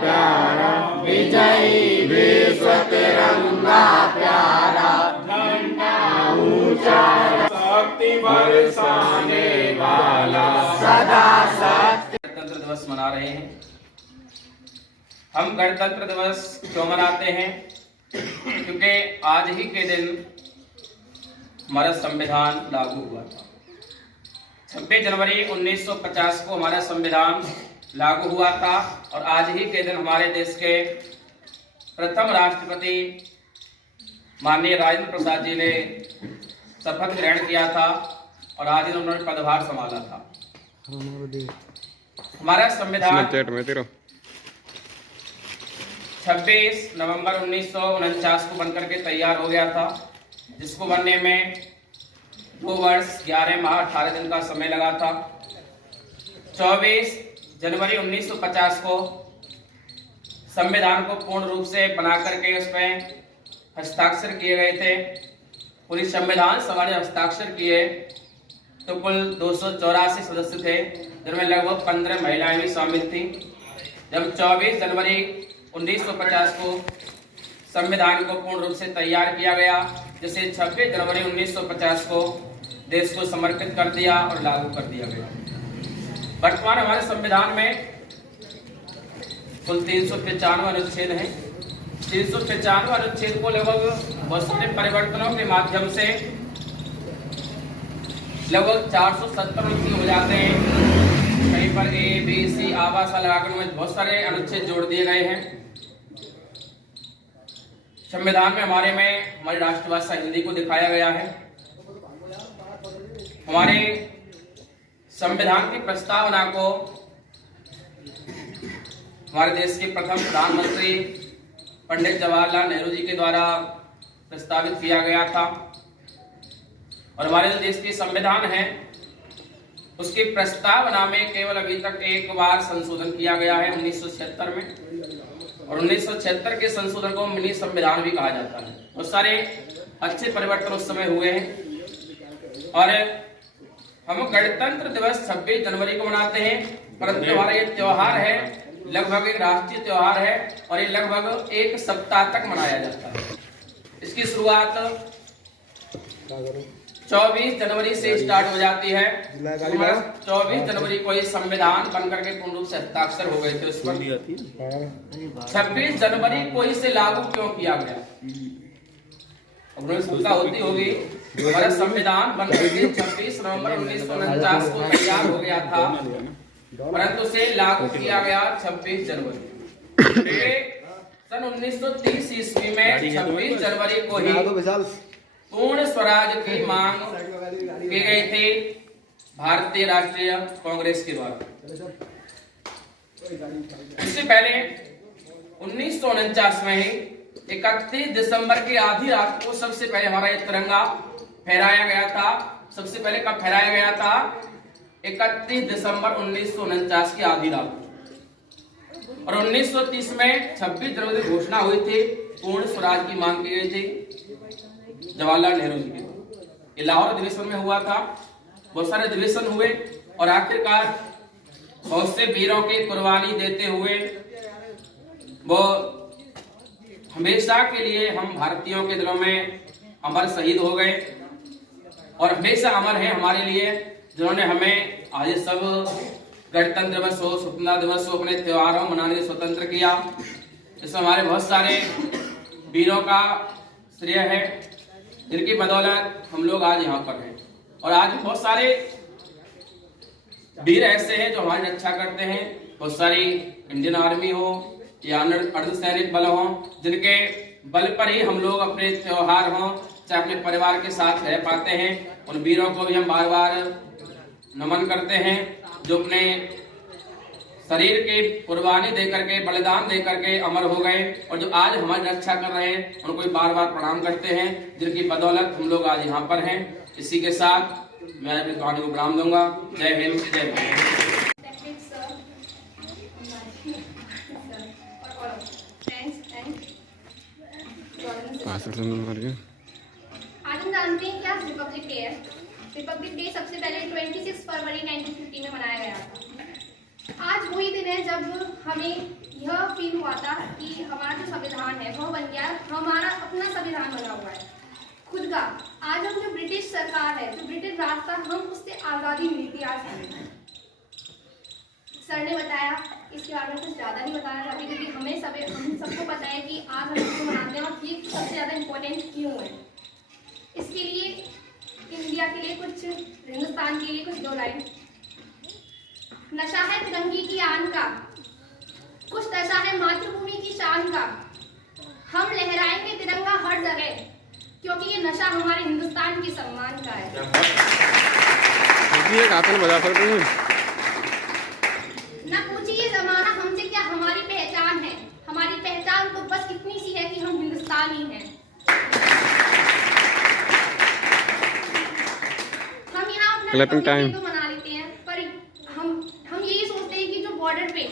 प्यारा, विजयी विश्व तिरंगा प्यारा, झंडा ऊंचा शक्ति बरसाने वाला, सदा सत्य। गणतंत्र दिवस मना रहे हैं। हम गणतंत्र दिवस क्यों मनाते हैं? क्योंकि आज ही के दिन हमारा संविधान लागू हुआ था। 26 जनवरी 1950 को हमारा संविधान लागू हुआ था और आज ही के दिन हमारे देश के प्रथम राष्ट्रपति माननीय राजेंद्र प्रसाद जी ने शपथ ग्रहण किया था और आज ही उन्होंने पदभार संभाला था। हमारा संविधान 26 नवंबर 1949 को बनकर के तैयार हो गया था, जिसको बनने में 2 वर्ष 11 माह 18 दिन का समय लगा था। 24 जनवरी 1950 को संविधान को पूर्ण रूप से बना करके उसमें हस्ताक्षर किए गए थे। पूरी संविधान सभा ने हस्ताक्षर किए तो कुल 284 सदस्य थे, जिनमें लगभग 15 महिलाएं भी शामिल थी। जब 24 जनवरी 1950 को संविधान को पूर्ण रूप से तैयार किया गया, जिसे 26 जनवरी 1950 को देश को समर्पित कर दिया और लागू कर दिया गया। वर्तमान हमारे संविधान में कुल 395 अनुच्छेद हैं। 395 अनुच्छेद को लगभग बहुत सारे परिवर्तनों के माध्यम से लगभग 470 अनुच्छेद हो जाते हैं। कहीं पर ए बी सी आवास लगाकर में बहुत सारे अनुच्छेद जोड़ दिए गए हैं। संविधान में हमारी राष्ट्रभाषा हिंदी को दिखाया गया है। हमारे संविधान की प्रस्तावना को हमारे देश के प्रथम प्रधानमंत्री पंडित जवाहरलाल नेहरू जी के द्वारा प्रस्तावित किया गया था और हमारे जो देश के संविधान है उसकी प्रस्तावना में केवल अभी तक एक बार संशोधन किया गया है 1976 में, और 1976 के संशोधन को मिनी संविधान भी कहा जाता है। बहुत सारे अच्छे परिवर्तन उस समय हुए हैं और हम गणतंत्र दिवस 26 जनवरी को मनाते हैं, परंतु हमारा ये त्योहार है लगभग एक राष्ट्रीय त्योहार है और ये लगभग एक सप्ताह तक मनाया जाता है। इसकी शुरुआत 24 जनवरी से स्टार्ट हो जाती है। 24 जनवरी को ये संविधान बनकर के पूर्ण रूप से हस्ताक्षर हो गए थे उस पर। 26 जनवरी को इसे लागू क्यों किया गया? उत्सुकता होती होगी। हमारा संविधान बनकर के 26 नवंबर 1949 को तैयार हो गया था, परंतु उसे लागू किया गया 26 जनवरी। सन 1930 ईस्वी में 26 जनवरी को ही पूर्ण स्वराज की मांग की गई थी भारतीय राष्ट्रीय कांग्रेस के द्वारा। इससे पहले 1949 में ही 31 दिसंबर की आधी रात को सबसे पहले हमारा ये तिरंगा फहराया गया था। सबसे पहले कब फहराया गया था? 31 दिसंबर 1949 की आधी रात। और 1930 में 26 जनवरी की घोषणा हुई थी, पूर्ण स्वराज की मांग की गई थी जवाहरलाल नेहरू जी के। लाहौर अधिवेशन में हुआ था, बहुत सारे अधिवेशन हुए और आखिरकार बहुत से वीरों की कुर्बानी देते हुए वो हमेशा के लिए हम भारतीयों के दिलों में अमर शहीद हो गए और हमेशा अमर है हमारे लिए, जिन्होंने हमें आज सब गणतंत्र दिवस हो, स्वतंत्रता दिवस हो, अपने त्योहारों मनाने के स्वतंत्र किया। इसमें हमारे बहुत सारे वीरों का श्रेय है, जिनकी बदौलत हम लोग आज यहाँ पर हैं। और आज बहुत सारे वीर ऐसे हैं जो हमारी रक्षा करते हैं। बहुत सारी इंडियन आर्मी हो या अर्धसैनिक बल हो, जिनके बल पर ही हम लोग अपने त्योहार हो चाहे अपने परिवार के साथ रह पाते हैं। उन वीरों को भी हम बार बार नमन करते हैं, जो अपने शरीर की कुर्बानी देकर के, बलिदान देकर के अमर हो गए और जो आज हमारी रक्षा कर रहे हैं, उनको बार बार प्रणाम करते हैं, जिनकी बदौलत हम लोग आज यहाँ पर हैं। इसी के साथ मैं अपनी कहानी को विराम दूंगा। जय हिंद, जय भारत। आज हम जानते हैं क्या रिपब्लिक डे है। रिपब्लिक डे सबसे पहले 26 फरवरी 1950 में मनाया गया था। आज वही दिन है जब हमें यह फील हुआ था कि हमारा जो संविधान है वह बन गया, हमारा अपना संविधान बना हुआ है खुद का। आज हम जो ब्रिटिश सरकार है, जो ब्रिटिश राज था, हम उससे आज़ादी मिली थी आज हमें। सर ने बताया, इसके बारे में कुछ ज़्यादा नहीं बताना चाहती क्योंकि हम सबको पता है कि आज हम इसको मनाते हैं और ये सबसे ज़्यादा इम्पोर्टेंट क्यों है। इसके लिए इंडिया के लिए कुछ, हिंदुस्तान के लिए कुछ 2 लाइन। नशा है तिरंगे की आन का, कुछ नशा है मातृभूमि की शान का। हम लहराएंगे तिरंगा हर जगह क्योंकि ये नशा हमारे हिंदुस्तान के सम्मान का है। बजा सकते हैं। ना पूछिए जमाना हमसे क्या हमारी पहचान है, हमारी पहचान तो बस इतनी सी है कि हम हिंदुस्तानी हैं। हम यहाँ अपना रिपब्लिक तो मना लेते हैं, पर हम यही सोचते हैं कि जो बॉर्डर पे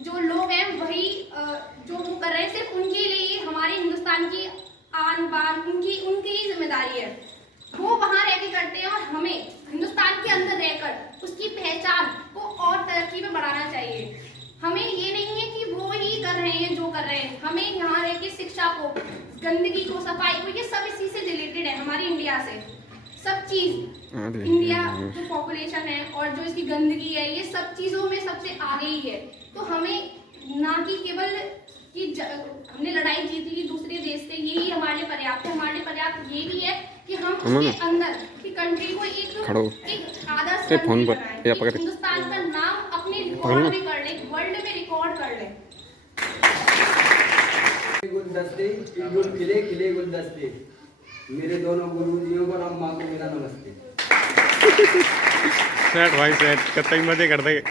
जो लोग हैं वही जो वो कर रहे हैं, सिर्फ उनके लिए हमारे हिंदुस्तान की आन बान उनकी ही जिम्मेदारी है। वो वहाँ रह के करते हैं और हमें हिंदुस्तान के अंदर रहकर उसकी पहचान को और तरक्की में बढ़ाना चाहिए। हमें ये नहीं है कि वो ही कर रहे हैं जो कर रहे हैं, हमें यहाँ रह के शिक्षा को, गंदगी को, सफाई को, ये सब इसी से रिलेटेड है। हमारी इंडिया से सब चीज, इंडिया जो पॉपुलेशन है और जो इसकी गंदगी है, ये सब चीजों में सबसे आगे ही है। तो हमें ना कि केवल कि हमने लड़ाई जीती थी दूसरे देश से, यही हमारे लिए पर्याप्त है। हमारे लिए पर्याप्त ये भी है कि हम उसके अंदर की कंट्री को एक आदर्श कंट्री बनाएं, हिंदुस्तान का नाम अपने रिकॉर्ड में कर ले, वर्ल्ड में रिकॉर्ड कर ले। गुलदस्ते खिले खिले गुलदस्ते, मेरे दोनों गुरुजियों को और अम्मा को मेरा नमस्ते। सेट भाई सेट, कतई मजे कर दे।